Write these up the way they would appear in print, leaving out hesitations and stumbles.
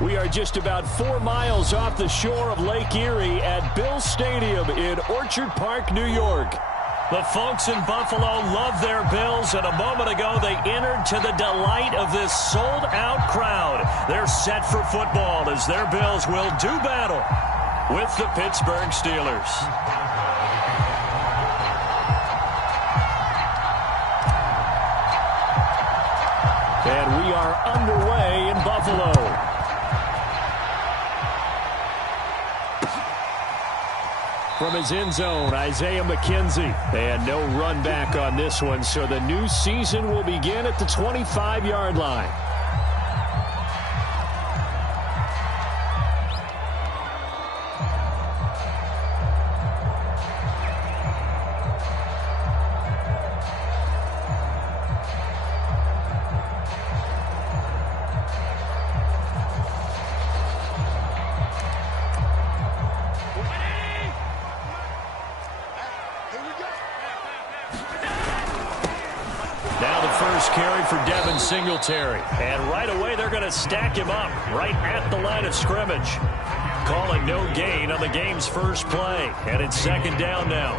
We are just about 4 miles off the shore of Lake Erie at Bill Stadium in Orchard Park, New York. The folks in Buffalo love their Bills, and a moment ago they entered to the delight of this sold-out crowd. They're set for football as their Bills will do battle with the Pittsburgh Steelers. And we are underway in Buffalo. From his end zone, Isaiah McKenzie. And no run back on this one, so the new season will begin at the 25-yard line. Singletary, and right away they're going to stack him up right at the line of scrimmage. Calling no gain on the game's first play, and it's second down now.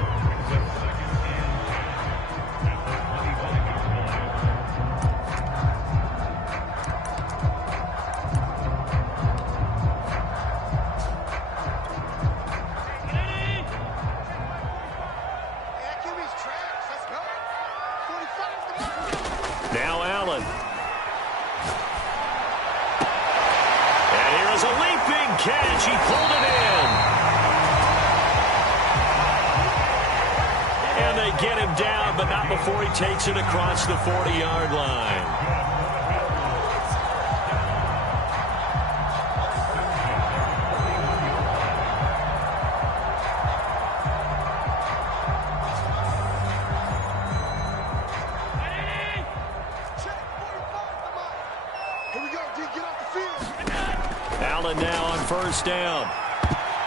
Before he takes it across the 40-yard line. Here we go, D, get off the field. Allen now on first down.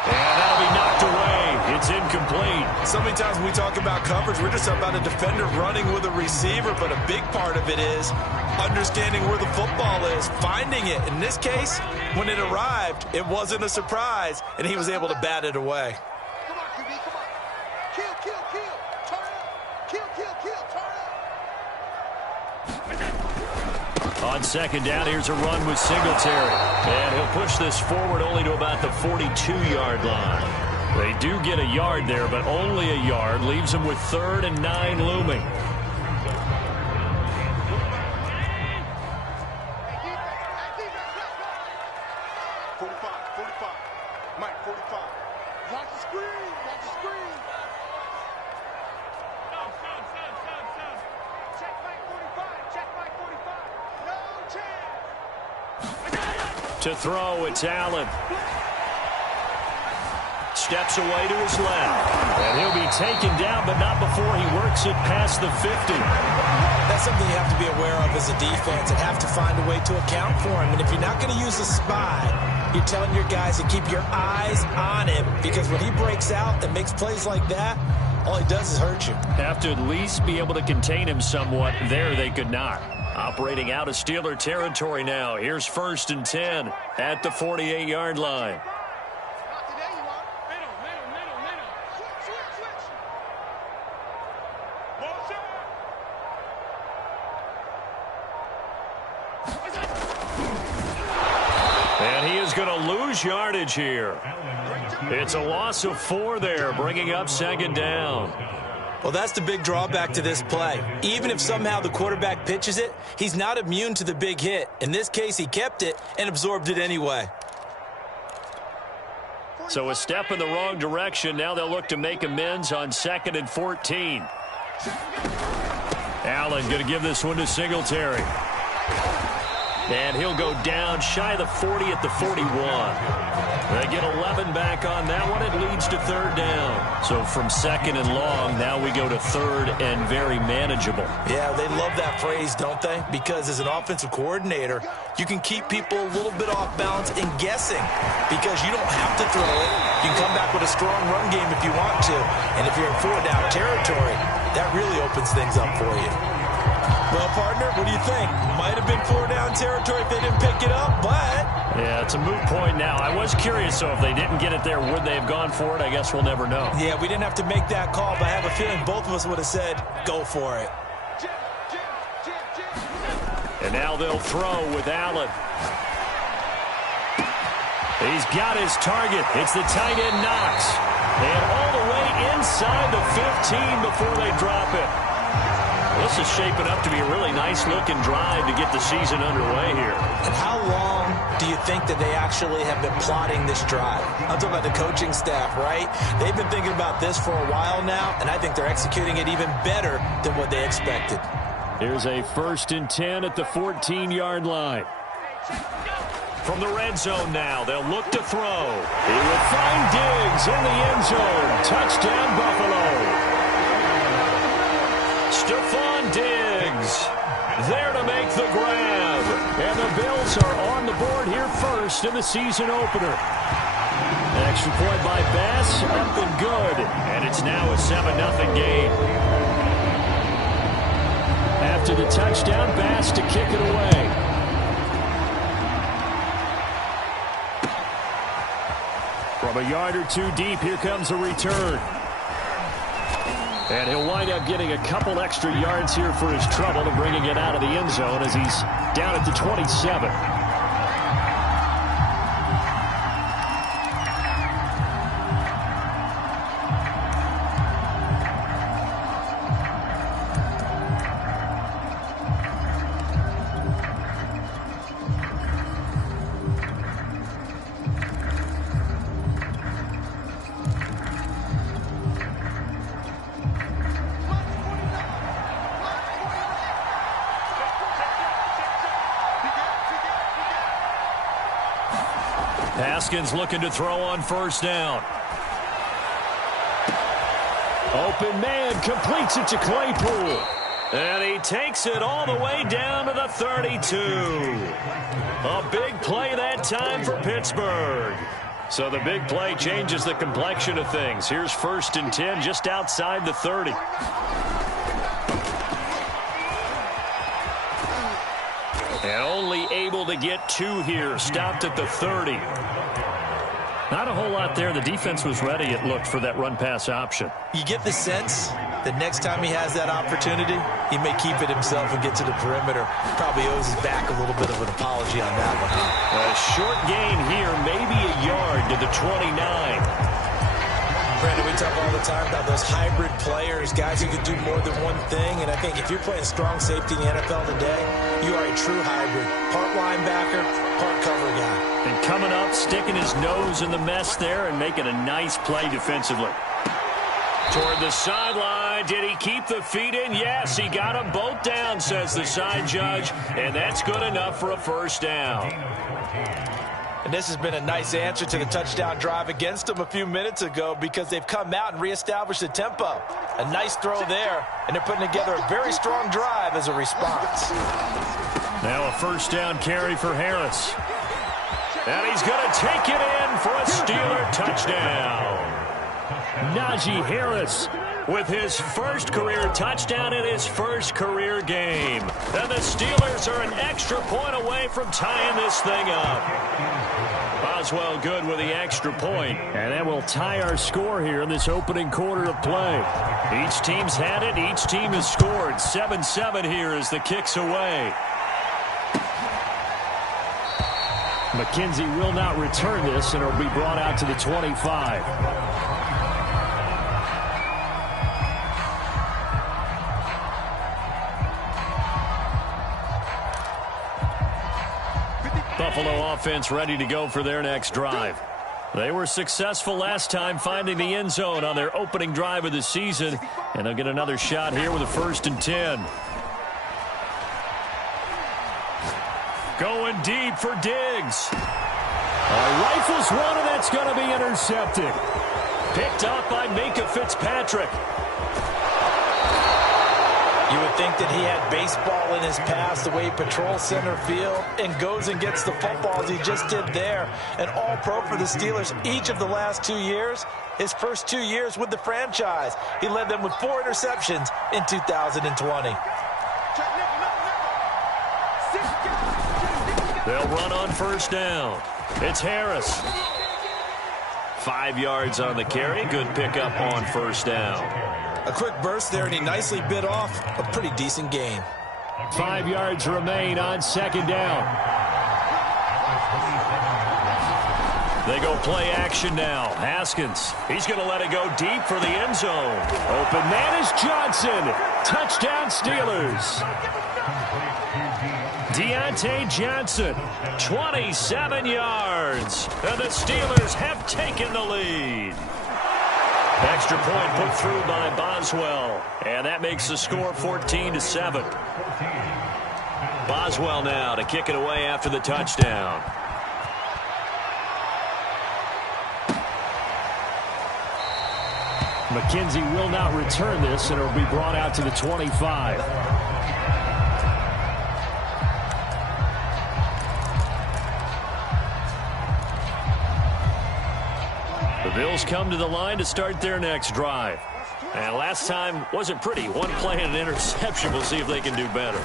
And that'll be knocked away. It's incomplete. So many times when we talk about coverage, we're just about a defender running with a receiver, but a big part of it is understanding where the football is, finding it. In this case, when it arrived, it wasn't a surprise, and he was able to bat it away. Come on, QB, come on. Kill, kill, kill. Turn up. Kill, kill, kill. Turn up. On second down, here's a run with Singletary. And he'll push this forward only to about the 42-yard line. They do get a yard there, but only a yard. Leaves them with 3rd and 9 looming. To throw, it's Allen. Steps away to his left. And he'll be taken down, but not before he works it past the 50. That's something you have to be aware of as a defense and have to find a way to account for him. And if you're not going to use a spy, you're telling your guys to keep your eyes on him, because when he breaks out and makes plays like that, all he does is hurt you. Have to at least be able to contain him somewhat. There they could not. Operating out of Steeler territory now. Here's 1st and 10 at the 48-yard line. And he is going to lose yardage here. It's a loss of 4 there, bringing up second down. Well, that's the big drawback to this play. Even if somehow the quarterback pitches it, he's not immune to the big hit. In this case, he kept it and absorbed it anyway. So a step in the wrong direction. Now they'll look to make amends on 2nd and 14. Allen going to give this one to Singletary. And he'll go down shy of the 40 at the 41. They get 11 back on that one. It leads to 3rd down. So from 2nd and long, now we go to 3rd and very manageable. Yeah, they love that phrase, don't they? Because as an offensive coordinator, you can keep people a little bit off balance and guessing, because you don't have to throw it. You can come back with a strong run game if you want to. And if you're in 4-down territory, that really opens things up for you. Well, partner, what do you think? Might have been 4-down territory if they didn't pick it up, but... Yeah, it's a moot point now. I was curious, so if they didn't get it there, would they have gone for it? I guess we'll never know. Yeah, we didn't have to make that call, but I have a feeling both of us would have said, go for it. And now they'll throw with Allen. He's got his target. It's the tight end Knox. And all the way inside the 15 before they drop it. This is shaping up to be a really nice-looking drive to get the season underway here. And how long do you think that they actually have been plotting this drive? I'm talking about the coaching staff, right? They've been thinking about this for a while now, and I think they're executing it even better than what they expected. Here's a 1st and 10 at the 14-yard line. From the red zone now, they'll look to throw. He will find Diggs in the end zone. Touchdown, Buffalo. Stephon Diggs there to make the grab. And the Bills are on the board here first in the season opener. An extra point by Bass, up and good. And it's now a 7-0 game. After the touchdown, Bass to kick it away. From a yard or two deep, here comes a return. And he'll wind up getting a couple extra yards here for his trouble and bringing it out of the end zone as he's down at the 27. Haskins looking to throw on 1st down. Open man completes it to Claypool. And he takes it all the way down to the 32. A big play that time for Pittsburgh. So the big play changes the complexion of things. Here's 1st and 10 just outside the 30. And only able to get 2 here. Stopped at the 30. Not a whole lot there. The defense was ready, it looked, for that run-pass option. You get the sense that next time he has that opportunity, he may keep it himself and get to the perimeter. Probably owes his back a little bit of an apology on that one. A short gain here, maybe a yard to the 29. Brandon, we talk all the time about those hybrid players, guys who can do more than one thing. And I think if you're playing strong safety in the NFL today, you are a true hybrid. Part linebacker, part cover guy. And coming up, sticking his nose in the mess there and making a nice play defensively. Toward the sideline. Did he keep the feet in? Yes, he got them both down, says the side judge. And that's good enough for a 1st down. And this has been a nice answer to the touchdown drive against them a few minutes ago because they've come out and reestablished the tempo. A nice throw there, and they're putting together a very strong drive as a response. Now a 1st down carry for Harris. And he's going to take it in for a Steeler touchdown. Najee Harris with his 1st career touchdown in his 1st career game. And the Steelers are an extra point away from tying this thing up. Boswell good with the extra point. And that will tie our score here in this opening quarter of play. Each team's had it. Each team has scored. 7-7 here as the kick's away. McKenzie will not return this, and it'll be brought out to the 25. Buffalo offense ready to go for their next drive. They were successful last time finding the end zone on their opening drive of the season, and they'll get another shot here with a 1st and 10. Going deep for Diggs. Rifles one, and that's going to be intercepted. Picked up by Minka Fitzpatrick. You would think that he had baseball in his past, the way he patrols center field and goes and gets the football as he just did there. An all-pro for the Steelers each of the last 2 years. His first 2 years with the franchise, he led them with 4 interceptions in 2020. They'll run on first down. It's Harris. 5 yards on the carry. Good pickup on first down. A quick burst there, and he nicely bit off a pretty decent gain. 5 yards remain on second down. They go play action now. Haskins. He's going to let it go deep for the end zone. Open man is Johnson. Touchdown Steelers. Deontay Johnson, 27 yards. And the Steelers have taken the lead. Extra point put through by Boswell. And that makes the score 14-7. Boswell now to kick it away after the touchdown. McKenzie will not return this, and it will be brought out to the 25. The Bills come to the line to start their next drive. And last time wasn't pretty. One play and an interception. We'll see if they can do better.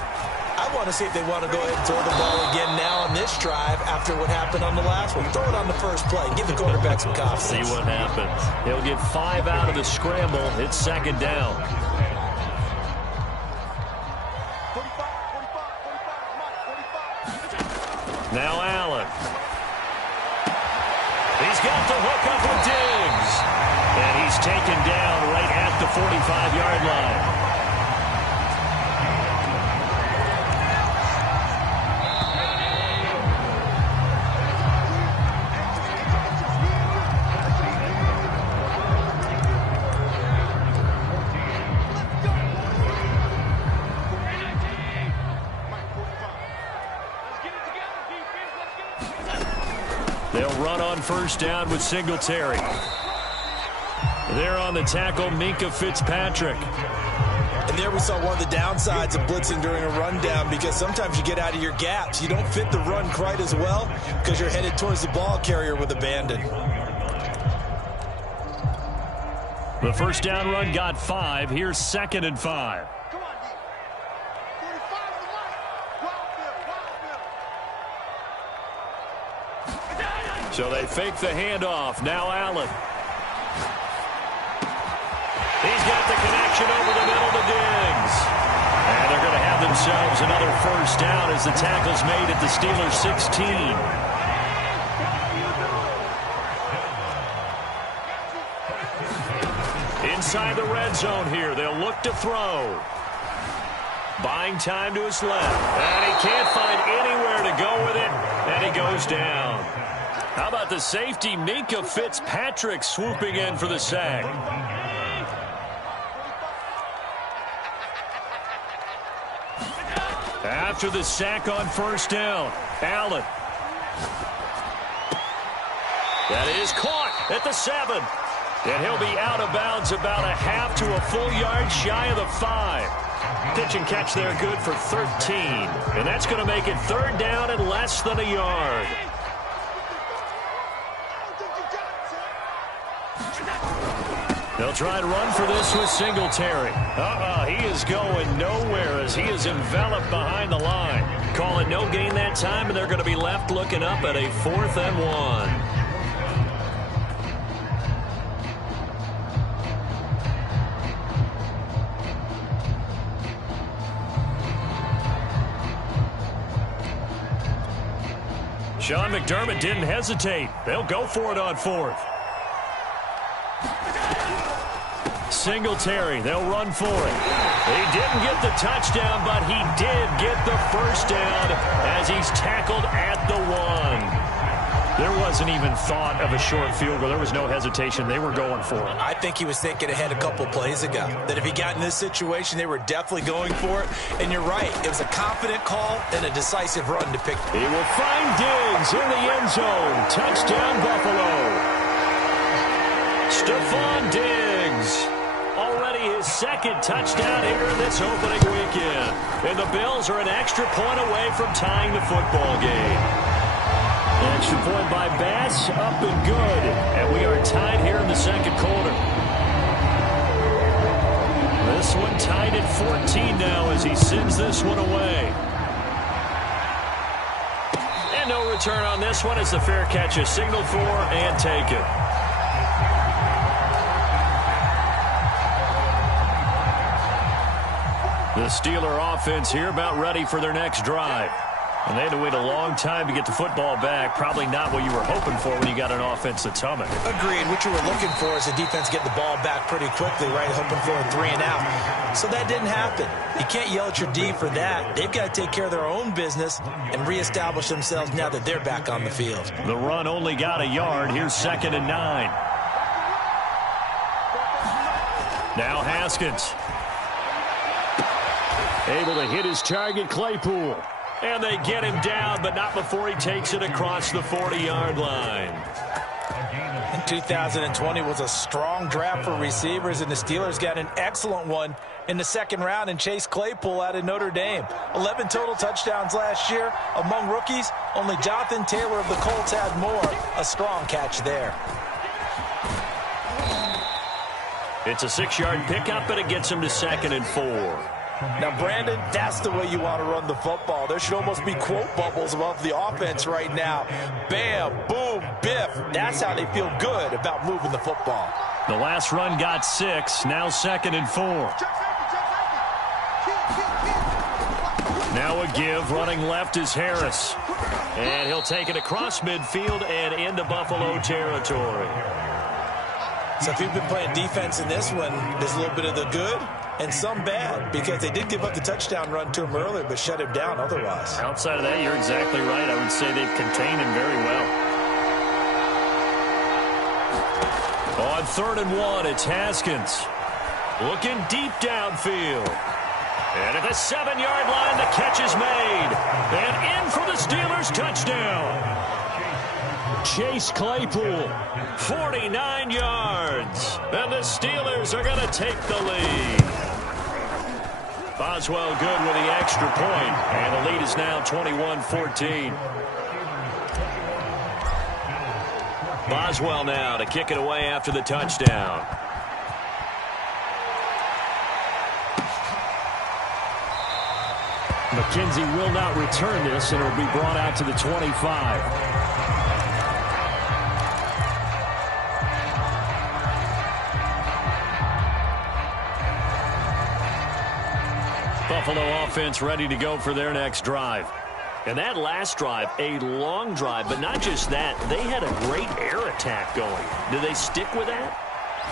I want to see if they want to go ahead and throw the ball again now on this drive after what happened on the last one. Throw it on the first play. Give the quarterback some confidence. See what happens. He'll get 5 out of the scramble. It's second down. Now Allen. He's got the hook up with Diggs. And he's taken down right at the 45-yard line. They'll run on first down with Singletary. There on the tackle, Minkah Fitzpatrick. And there we saw one of the downsides of blitzing during a rundown, because sometimes you get out of your gaps. You don't fit the run quite as well because you're headed towards the ball carrier with abandon. The first down run got 5. Here's 2nd and 5. So they fake the handoff. Now Allen. He's got the connection over the middle to Diggs. And they're going to have themselves another first down as the tackle's made at the Steelers' 16. Inside the red zone here. They'll look to throw. Buying time to his left. And he can't find anywhere to go with it. And he goes down. How about the safety, Minkah Fitzpatrick, swooping in for the sack. After the sack on first down, Allen. That is caught at the 7. And he'll be out of bounds about a half to a full yard shy of the 5. Pitch and catch there good for 13. And that's going to make it 3rd down and less than a yard. They'll try and run for this with Singletary. He is going nowhere as he is enveloped behind the line. Call it no gain that time, and they're going to be left looking up at a 4th and 1. Sean McDermott didn't hesitate. They'll go for it on 4th. Singletary, they'll run for it. He didn't get the touchdown, but he did get the first down as he's tackled at the 1. There wasn't even thought of a short field goal. There was no hesitation. They were going for it. I think he was thinking ahead a couple plays ago, that if he got in this situation, they were definitely going for it. And you're right. It was a confident call and a decisive run to pick. He will find Diggs in the end zone. Touchdown, Buffalo. Stephon Diggs. Already his 2nd touchdown here in this opening weekend. And the Bills are an extra point away from tying the football game. Extra point by Bass, up and good. And we are tied here in the 2nd quarter. This one tied at 14 now as he sends this one away. And no return on this one as the fair catch is signaled for and taken. The Steeler offense here about ready for their next drive. And they had to wait a long time to get the football back. Probably not what you were hoping for when you got an offense that's humming. Agreed. What you were looking for is the defense get the ball back pretty quickly, right? Hoping for a 3 and out. So that didn't happen. You can't yell at your D for that. They've got to take care of their own business and reestablish themselves now that they're back on the field. The run only got a yard. Here's 2nd and 9. Now Haskins. Able to hit his target, Claypool. And they get him down, but not before he takes it across the 40-yard line. 2020 was a strong draft for receivers, and the Steelers got an excellent one in the 2nd round and Chase Claypool out of Notre Dame. 11 total touchdowns last year. Among rookies, only Jonathan Taylor of the Colts had more. A strong catch there. It's a 6-yard pickup, and it gets him to 2nd and 4. Now, Brandon, that's the way you want to run the football. There should almost be quote bubbles above the offense right now. Bam, boom, biff. That's how they feel good about moving the football. The last run got 6. Now 2nd and 4. Now a give. Running left is Harris. And he'll take it across midfield and into Buffalo territory. So if you've been playing defense in this one, there's a little bit of the good and some bad, because they did give up the touchdown run to him earlier but shut him down otherwise. Outside of that, you're exactly right. I would say they've contained him very well. On 3rd and 1, it's Haskins. Looking deep downfield. And at the 7-yard line, the catch is made. And in for the Steelers' touchdown. Chase Claypool, 49 yards. And the Steelers are going to take the lead. Boswell good with the extra point, and the lead is now 21-14. Boswell now to kick it away after the touchdown. McKenzie will not return this, and it will be brought out to the 25. Buffalo offense ready to go for their next drive. And that last drive, a long drive, but not just that. They had a great air attack going. Do they stick with that?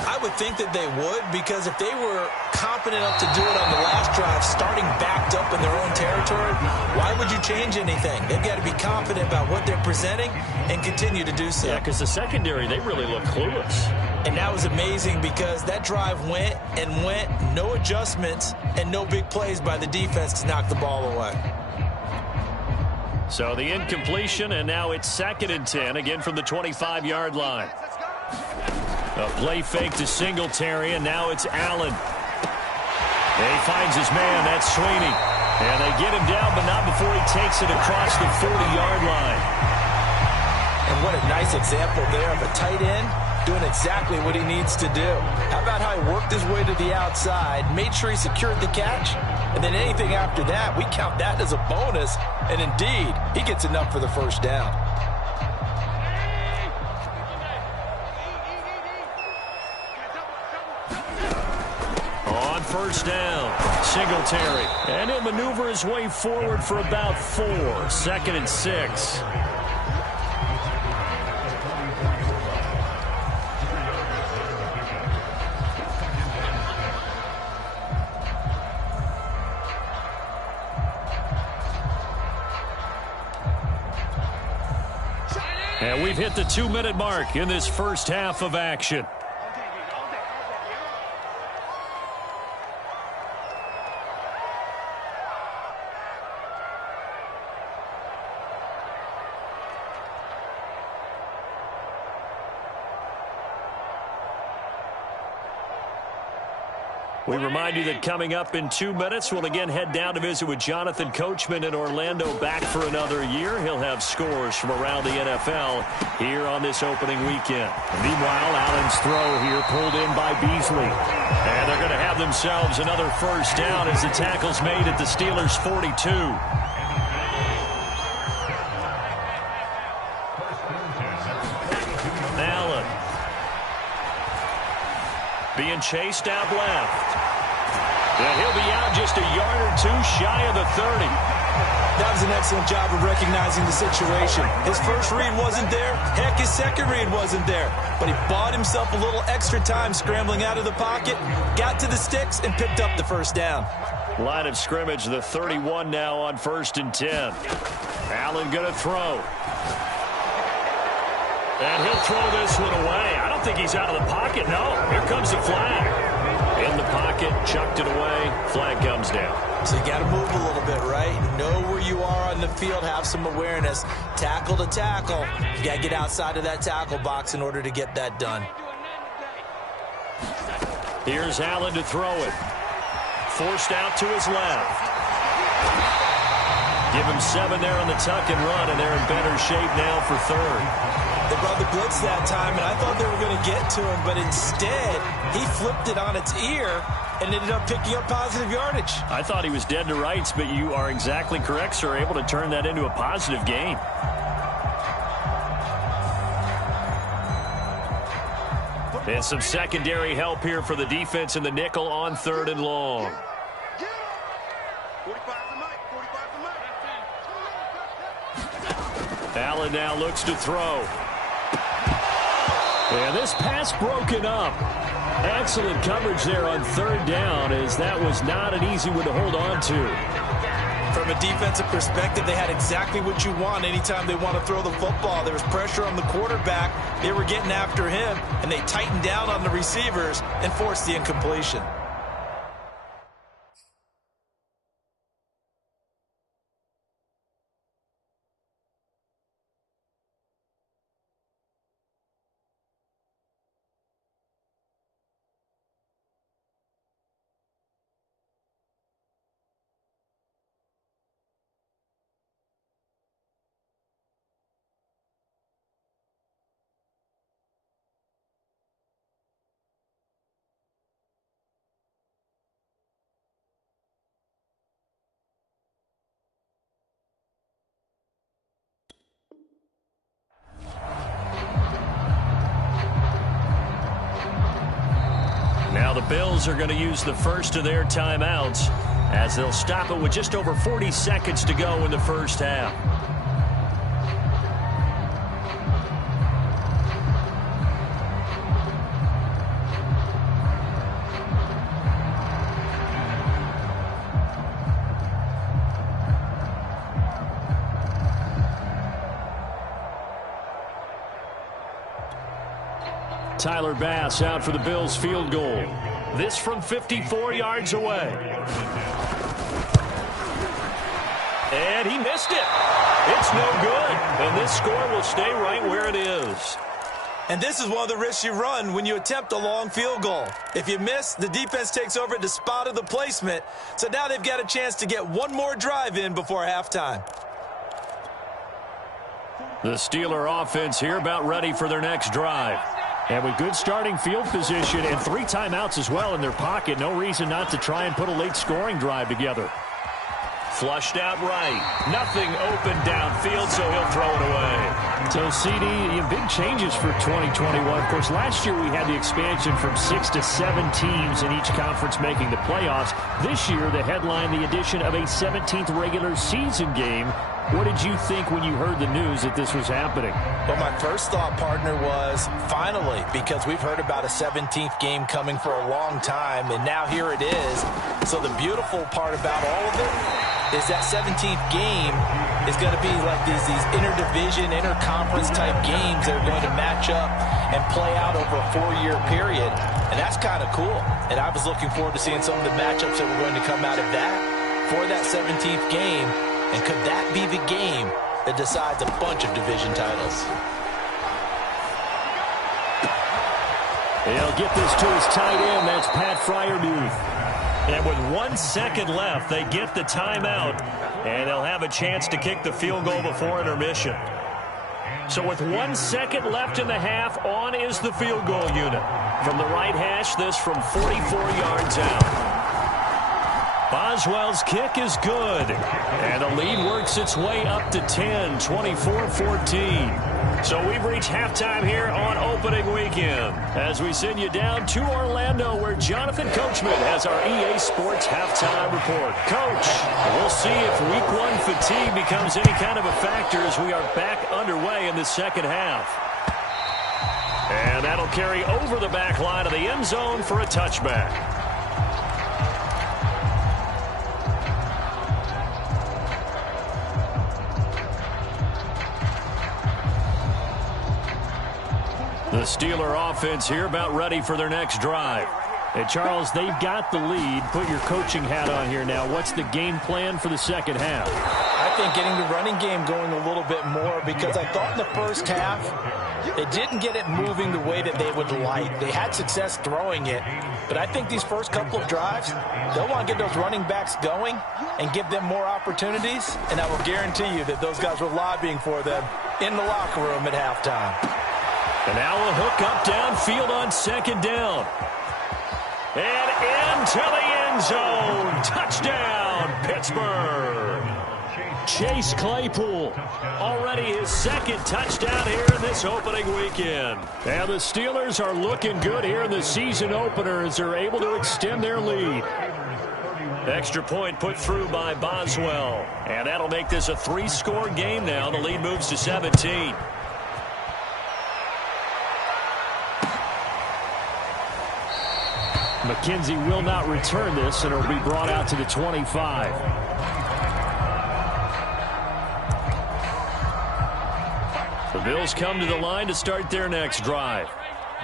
I would think that they would, because if they were confident enough to do it on the last drive, starting backed up in their own territory, why would you change anything? They've got to be confident about what they're presenting and continue to do so. Yeah, because the secondary, they really look clueless. And that was amazing, because that drive went and went, no adjustments, and no big plays by the defense to knock the ball away. So the incompletion, and now it's 2nd and 10, again from the 25-yard line. A play fake to Singletary, and now it's Allen. He finds his man. That's Sweeney. And they get him down, but not before he takes it across the 40-yard line. And what a nice example there of a tight end doing exactly what he needs to do. How about how he worked his way to the outside, made sure he secured the catch, and then anything after that, we count that as a bonus. And indeed, he gets enough for the first down. On 1st down, Singletary. And he'll maneuver his way forward for about 4. 2nd and 6. And we've hit the 2-minute mark in this first half of action. We remind you that coming up in 2 minutes, we'll again head down to visit with Jonathan Coachman in Orlando, back for another year. He'll have scores from around the NFL here on this opening weekend. Meanwhile, Allen's throw here pulled in by Beasley. And they're going to have themselves another first down as the tackle's made at the Steelers' 42. Allen being chased out left. And he'll be out just a yard or two shy of the 30. That was an excellent job of recognizing the situation. His first read wasn't there. Heck, his second read wasn't there. But he bought himself a little extra time scrambling out of the pocket, got to the sticks, and picked up the first down. Line of scrimmage, the 31 now on 1st and 10. Allen going to throw. And he'll throw this one away. I don't think he's out of the pocket, no. Here comes the flag. In the pocket, chucked it away, flag comes down. So you got to move a little bit, right? Know where you are on the field, have some awareness. Tackle to tackle. You got to get outside of that tackle box in order to get that done. Here's Allen to throw it. Forced out to his left. Give him 7 there on the tuck and run, and they're in better shape now for 3rd. They brought the blitz that time, and I thought they were going to get to him, but instead, he flipped it on its ear and ended up picking up positive yardage. I thought he was dead to rights, but you are exactly correct, sir, able to turn that into a positive gain. And some secondary help here for the defense in the nickel on 3rd and long. Allen now looks to throw. And this pass broken up. Excellent coverage there on 3rd down, as that was not an easy one to hold on to. From a defensive perspective, they had exactly what you want anytime they want to throw the football. There was pressure on the quarterback. They were getting after him, and they tightened down on the receivers and forced the incompletion. Now the Bills are going to use the first of their timeouts as they'll stop it with just over 40 seconds to go in the first half. Tyler Bass out for the Bills field goal. This from 54 yards away. And he missed it. It's no good. And this score will stay right where it is. And this is one of the risks you run when you attempt a long field goal. If you miss, the defense takes over at the spot of the placement. So now they've got a chance to get one more drive in before halftime. The Steeler offense here about ready for their next drive. And with good starting field position and 3 timeouts as well in their pocket, no reason not to try and put a late scoring drive together. Flushed out right. Nothing open downfield, so he'll throw it away. So, CD, big changes for 2021. Of course, last year we had the expansion from 6 to 7 teams in each conference making the playoffs. This year, the headline, the addition of a 17th regular season game. What did you think when you heard the news that this was happening? Well, my first thought, partner, was finally, because we've heard about a 17th game coming for a long time, and now here it is. So the beautiful part about all of it is that 17th game is going to be like these interdivision, interconference type games that are going to match up and play out over a 4-year period. And that's kind of cool. And I was looking forward to seeing some of the matchups that were going to come out of that for that 17th game. And could that be the game that decides a bunch of division titles? He'll get this to his tight end. That's Pat Fryermuth. And with 1 second left, they get the timeout, and they'll have a chance to kick the field goal before intermission. So with 1 second left in the half, on is the field goal unit. From the right hash, this from 44 yards out. Boswell's kick is good, and the lead works its way up to 10, 24-14. So we've reached halftime here on opening weekend as we send you down to Orlando, where Jonathan Coachman has our EA Sports halftime report. Coach, we'll see if week 1 fatigue becomes any kind of a factor as we are back underway in the second half. And that'll carry over the back line of the end zone for a touchback. The Steeler offense here about ready for their next drive. And Charles, they've got the lead. Put your coaching hat on here now. What's the game plan for the second half? I think getting the running game going a little bit more, because I thought in the first half they didn't get it moving the way that they would like. They had success throwing it, but I think these first couple of drives, they'll want to get those running backs going and give them more opportunities, and I will guarantee you that those guys were lobbying for them in the locker room at halftime. And now a hook up downfield on second down. And into the end zone. Touchdown, Pittsburgh. Chase Claypool, already his second touchdown here in this opening weekend. And the Steelers are looking good here in the season opener as they're able to extend their lead. Extra point put through by Boswell. And that'll make this a 3-score game now. The lead moves to 17. McKenzie will not return this, and it'll be brought out to the 25. The Bills come to the line to start their next drive.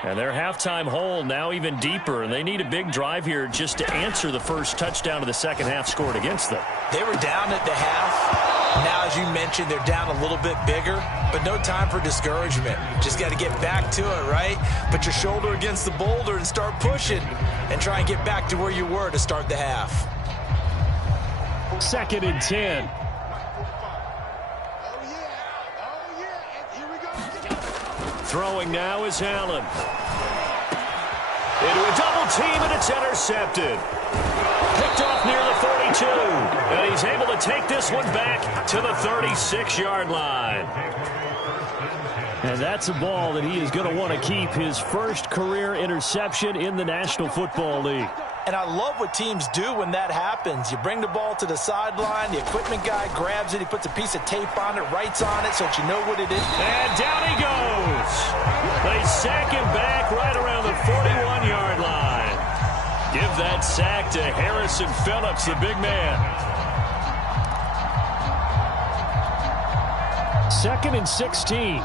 And their halftime hole now even deeper, and they need a big drive here just to answer the first touchdown of the second half scored against them. They were down at the half. Now, as you mentioned, they're down a little bit bigger, but no time for discouragement. Just got to get back to it, right? Put your shoulder against the boulder and start pushing and try and get back to where you were to start the half. 2nd and 10. Throwing now is Allen. Into a double team, and it's intercepted. Picked off near the 42. And he's able to take this one back to the 36-yard line. And that's a ball that he is going to want to keep, his first career interception in the National Football League. And I love what teams do when that happens. You bring the ball to the sideline, the equipment guy grabs it, he puts a piece of tape on it, writes on it so that you know what it is. And down he goes. They sack him back right around the 41-yard line. Give that sack to Harrison Phillips, the big man. 2nd and 16.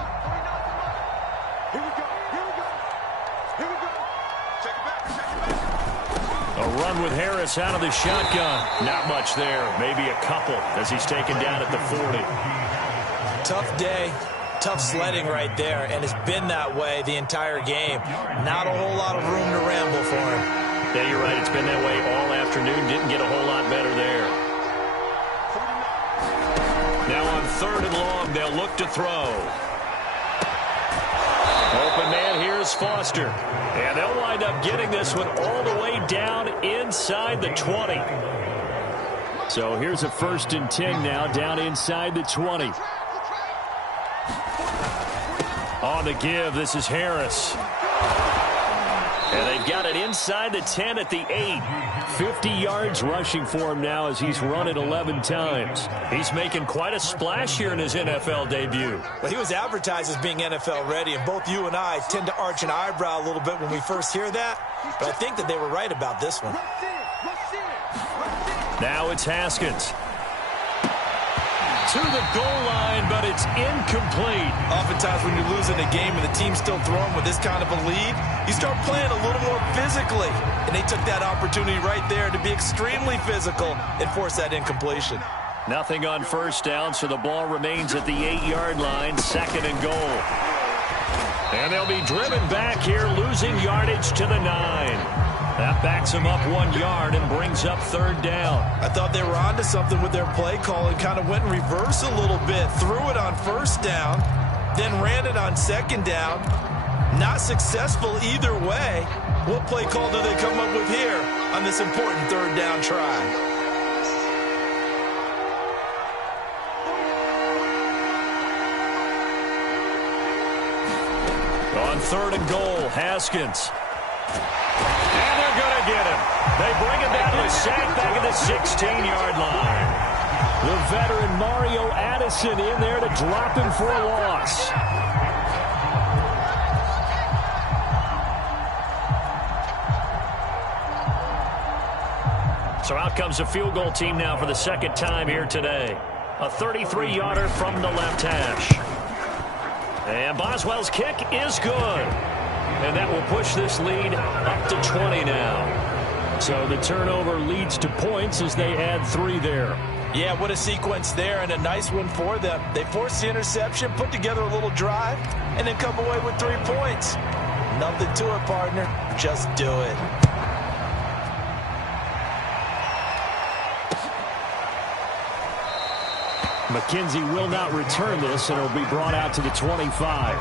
A run with Harris out of the shotgun. Not much there. Maybe a couple as he's taken down at the 40. Tough day. Tough sledding right there, and it's been that way the entire game. Not a whole lot of room to ramble for him. Yeah, you're right. It's been that way all afternoon. Didn't get a whole lot better there. Now on 3rd and long, they'll look to throw. Open man here is Foster. And they'll wind up getting this one all the way down inside the 20. So here's a 1st and 10 now, down inside the 20. On the give, this is Harris. And they've got it inside the 10 at the 8. 50 yards rushing for him now as he's run it 11 times. He's making quite a splash here in his NFL debut. Well, he was advertised as being NFL ready, and both you and I tend to arch an eyebrow a little bit when we first hear that. But I think that they were right about this one. Now it's Haskins. To the goal line, but it's incomplete. Oftentimes when you're losing a game and the team's still throwing with this kind of a lead, you start playing a little more physically. And they took that opportunity right there to be extremely physical and force that incompletion. Nothing on 1st down, so the ball remains at the 8-yard line, 2nd and goal. And they'll be driven back here, losing yardage to the 9. That backs them up 1 yard and brings up third down. I thought they were onto something with their play call and kind of went in reverse a little bit. Threw it on first down, then ran it on second down. Not successful either way. What play call do they come up with here on this important third down try? On third and goal, Haskins. And they're going to get him. They bring him down to a sack back at the 16-yard line. The veteran Mario Addison in there to drop him for a loss. So out comes the field goal team now for the second time here today. A 33-yarder from the left hash. And Boswell's kick is good. And that will push this lead up to 20 now. So the turnover leads to points as they add 3 there. Yeah, what a sequence there, and a nice one for them. They forced the interception, put together a little drive, and then come away with 3 points. Nothing to it, partner. Just do it. McKenzie will not return this, and it'll be brought out to the 25.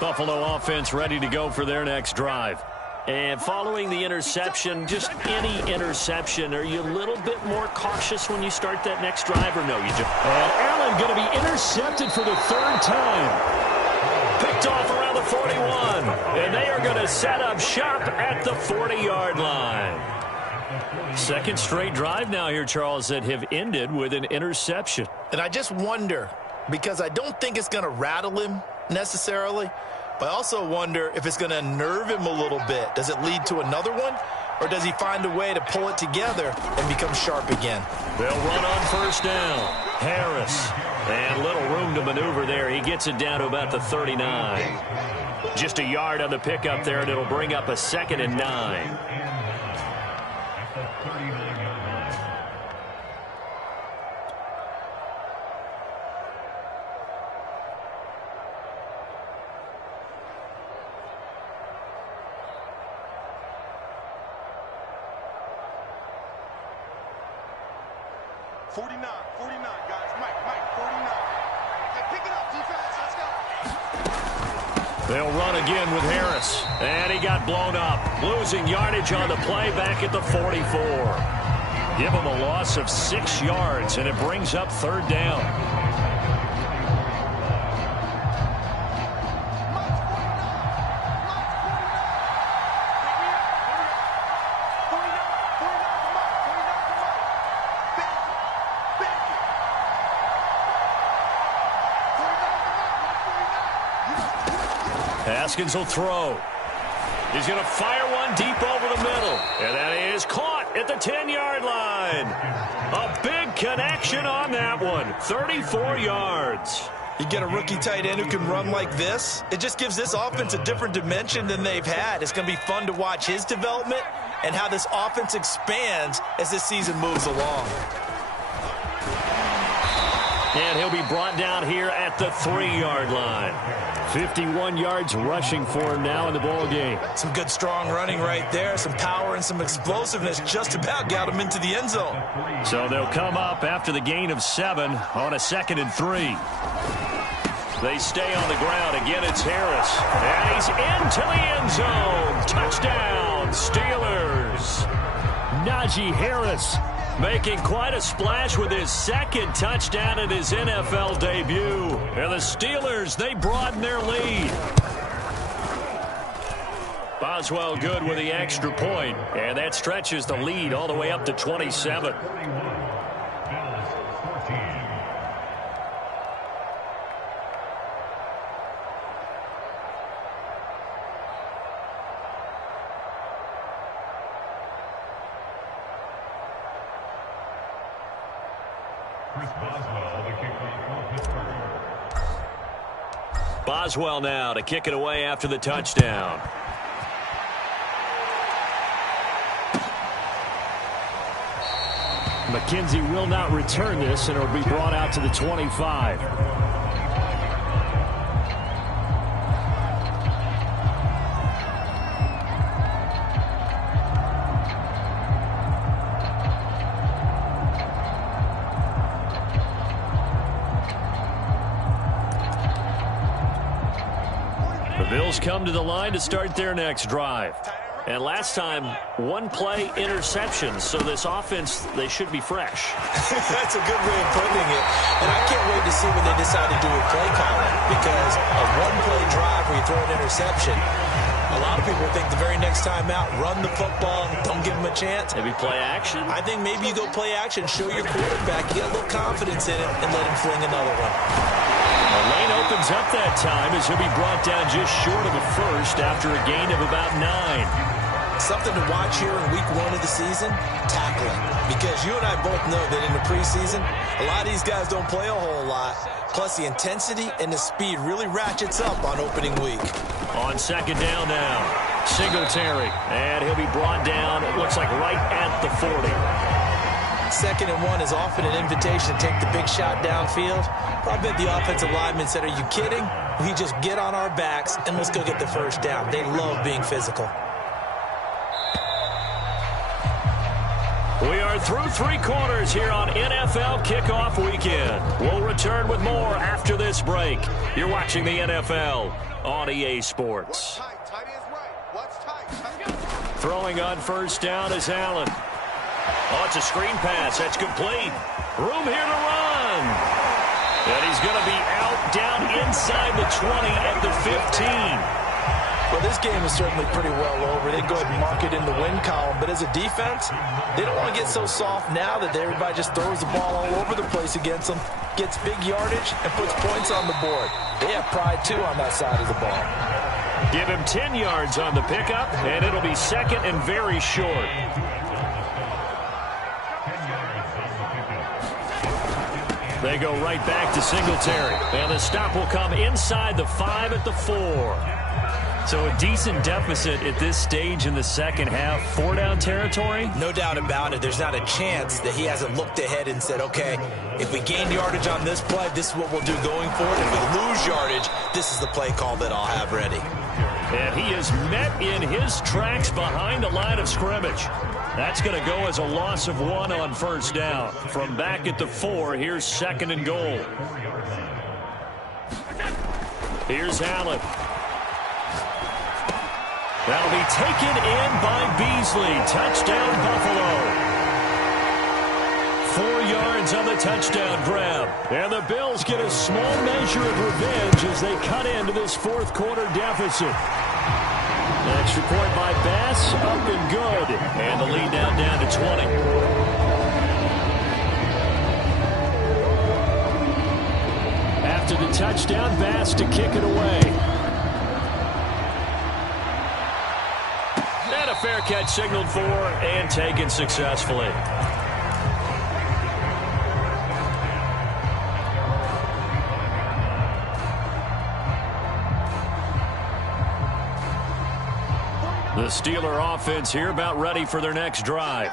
Buffalo offense ready to go for their next drive. And following the interception, just any interception, are you a little bit more cautious when you start that next drive, or no? You just... And Allen going to be intercepted for the 3rd time. Picked off around the 41, and they are going to set up shop at the 40-yard line. Second straight drive now here, Charles, that have ended with an interception. And I just wonder, because I don't think it's going to rattle him necessarily, but I also wonder if it's going to unnerve him a little bit. Does it lead to another one, or does he find a way to pull it together and become sharp again? They'll run on first down. Harris. And little room to maneuver there. He gets it down to about the 39. Just a yard on the pickup there, and it'll bring up a 2nd and 9. They'll run again with Harris. And he got blown up. Losing yardage on the play back at the 44. Give him a loss of 6 yards, and it brings up third down. Haskins will throw. He's going to fire one deep over the middle. And that is caught at the 10-yard line. A big connection on that one. 34 yards. You get a rookie tight end who can run like this, it just gives this offense a different dimension than they've had. It's going to be fun to watch his development and how this offense expands as this season moves along. And he'll be brought down here at the 3-yard line. 51 yards rushing for him now in the ball game. Some good strong running right there. Some power and some explosiveness just about got him into the end zone. So they'll come up after the gain of 7 on a 2nd and 3. They stay on the ground. Again, it's Harris. And he's into the end zone. Touchdown, Steelers. Najee Harris making quite a splash with his 2nd touchdown in his NFL debut. And the Steelers, they broaden their lead. Boswell good with the extra point, and that stretches the lead all the way up to 27. Boswell now to kick it away after the touchdown. McKenzie will not return this, and it'll be brought out to the 25. The Bills come to the line to start their next drive. And last time, one-play interceptions. So this offense, they should be fresh. That's a good way of putting it. And I can't wait to see what they decide to do with play calling. Because a one-play drive where you throw an interception, a lot of people think the very next time out, run the football, don't give them a chance. Maybe play action. I think maybe you go play action, show your quarterback, you get a little confidence in it, and let him fling another one. The lane opens up that time as he'll be brought down just short of a first after a gain of about 9. Something to watch here in week 1 of the season, tackling. Because you and I both know that in the preseason, a lot of these guys don't play a whole lot. Plus the intensity and the speed really ratchets up on opening week. On second down now, Singletary. And he'll be brought down, it looks like right at the 40. 2nd and 1 is often an invitation to take the big shot downfield. I bet the offensive lineman said, are you kidding? We just get on our backs and let's go get the first down. They love being physical. We are through 3 quarters here on NFL Kickoff Weekend. We'll return with more after this break. You're watching the NFL on EA Sports. Throwing on first down is Allen. Oh, it's a screen pass. That's complete. Room here to run. And he's going to be out down inside the 20 at the 15. Well, this game is certainly pretty well over. They go ahead and mark it in the win column. But as a defense, they don't want to get so soft now that everybody just throws the ball all over the place against them, gets big yardage, and puts points on the board. They have pride, too, on that side of the ball. Give him 10 yards on the pickup, and it'll be second and very short. They go right back to Singletary. And the stop will come inside the 5 at the 4. So a decent deficit at this stage in the second half. 4-down territory? No doubt about it. There's not a chance that he hasn't looked ahead and said, okay, if we gain yardage on this play, this is what we'll do going forward. If we lose yardage, this is the play call that I'll have ready. And he is met in his tracks behind the line of scrimmage. That's going to go as a loss of 1 on first down. From back at the 4, here's 2nd and goal. Here's Allen. That'll be taken in by Beasley. Touchdown, Buffalo. 4 yards on the touchdown grab. And the Bills get a small measure of revenge as they cut into this 4th quarter deficit. Extra point by Bass, up and good. And the lead now down to 20. After the touchdown, Bass to kick it away. And a fair catch signaled for and taken successfully. The Steeler offense here about ready for their next drive.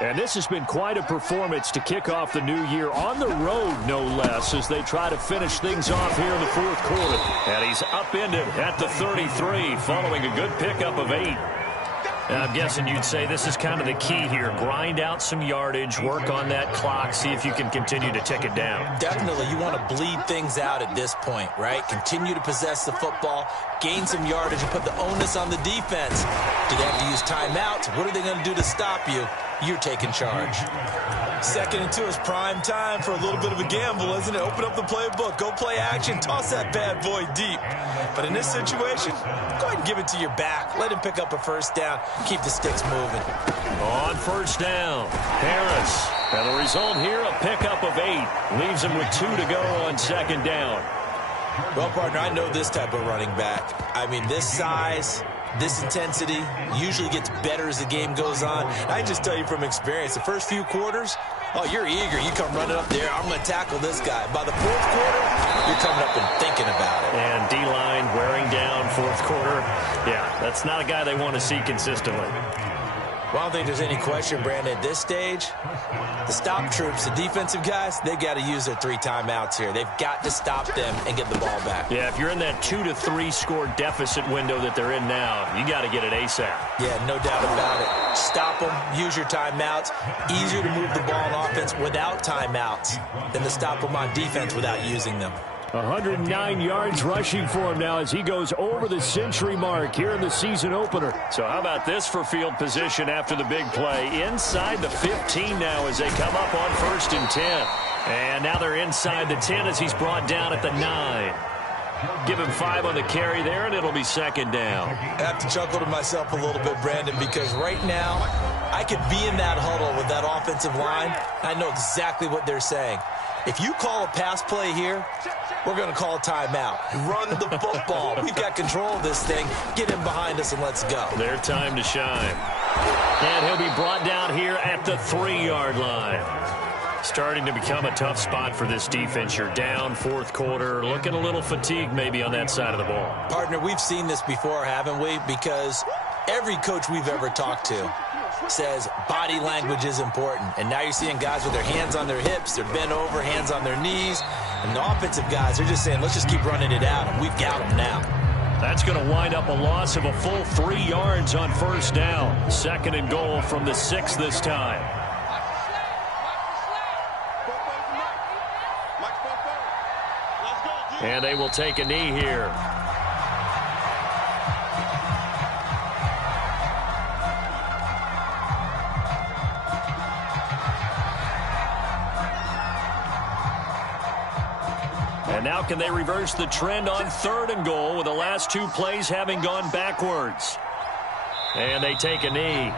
And this has been quite a performance to kick off the new year on the road, no less, as they try to finish things off here in the 4th quarter. And he's upended at the 33 following a good pickup of 8. I'm guessing you'd say this is kind of the key here. Grind out some yardage, work on that clock, see if you can continue to tick it down. Definitely. You want to bleed things out at this point, right? Continue to possess the football, gain some yardage, and put the onus on the defense. Do they have to use timeouts? What are they going to do to stop you? You're taking charge. 2nd and 2 is prime time for a little bit of a gamble, isn't it? Open up the playbook, go play action, toss that bad boy deep. But in this situation, go ahead and give it to your back. Let him pick up a first down. Keep the sticks moving. On first down, Harris. And the result here, a pickup of 8. Leaves him with 2 to go on 2nd down. Well, partner, I know this type of running back. I mean, this size, this intensity usually gets better as the game goes on. I just tell you from experience, the first few quarters, oh, you're eager. You come running up there. I'm going to tackle this guy. By the 4th quarter, you're coming up and thinking about it. And D-line wearing down 4th quarter. Yeah, that's not a guy they want to see consistently. Well, I don't think there's any question, Brandon, at this stage, the stop troops, the defensive guys, they've got to use their 3 timeouts here. They've got to stop them and get the ball back. Yeah, if you're in that 2 to 3 score deficit window that they're in now, you got to get it ASAP. Yeah, no doubt about it. Stop them, use your timeouts. Easier to move the ball on offense without timeouts than to stop them on defense without using them. 109 yards rushing for him now as he goes over the century mark here in the season opener. So how about this for field position after the big play? Inside the 15 now as they come up on 1st and 10. And now they're inside the 10 as he's brought down at the 9. Give him 5 on the carry there, and it'll be 2nd down. I have to chuckle to myself a little bit, Brandon, because right now I could be in that huddle with that offensive line. I know exactly what they're saying. If you call a pass play here, we're going to call a timeout. Run the football. We've got control of this thing. Get him behind us and let's go. Their time to shine. And he'll be brought down here at the 3-yard line. Starting to become a tough spot for this defense. You're down 4th quarter, looking a little fatigued maybe on that side of the ball. Partner, we've seen this before, haven't we? Because every coach we've ever talked to says body language is important. And now you're seeing guys with their hands on their hips, they're bent over, hands on their knees. And the offensive guys are just saying, let's just keep running it out, and we've got them now. That's going to wind up a loss of a full 3 yards on 1st down. 2nd and goal from the 6 this time. And they will take a knee here. And now can they reverse the trend on 3rd and goal with the last 2 plays having gone backwards? And they take a knee.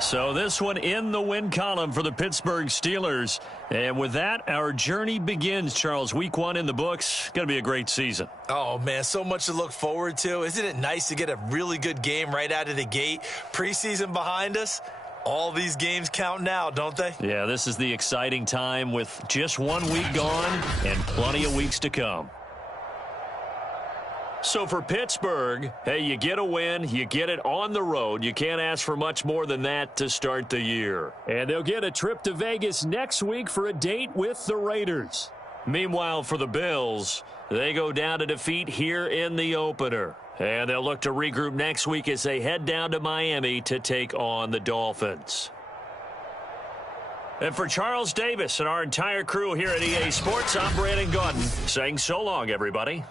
So this one in the win column for the Pittsburgh Steelers. And with that, our journey begins, Charles. Week 1 in the books. Going to be a great season. Oh, man, so much to look forward to. Isn't it nice to get a really good game right out of the gate? Preseason behind us. All these games count now, don't they? Yeah, this is the exciting time with just 1 week gone and plenty of weeks to come. So for Pittsburgh, hey, you get a win, you get it on the road. You can't ask for much more than that to start the year. And they'll get a trip to Vegas next week for a date with the Raiders. Meanwhile, for the Bills, they go down to defeat here in the opener. And they'll look to regroup next week as they head down to Miami to take on the Dolphins. And for Charles Davis and our entire crew here at EA Sports, I'm Brandon Gaudin saying so long, everybody.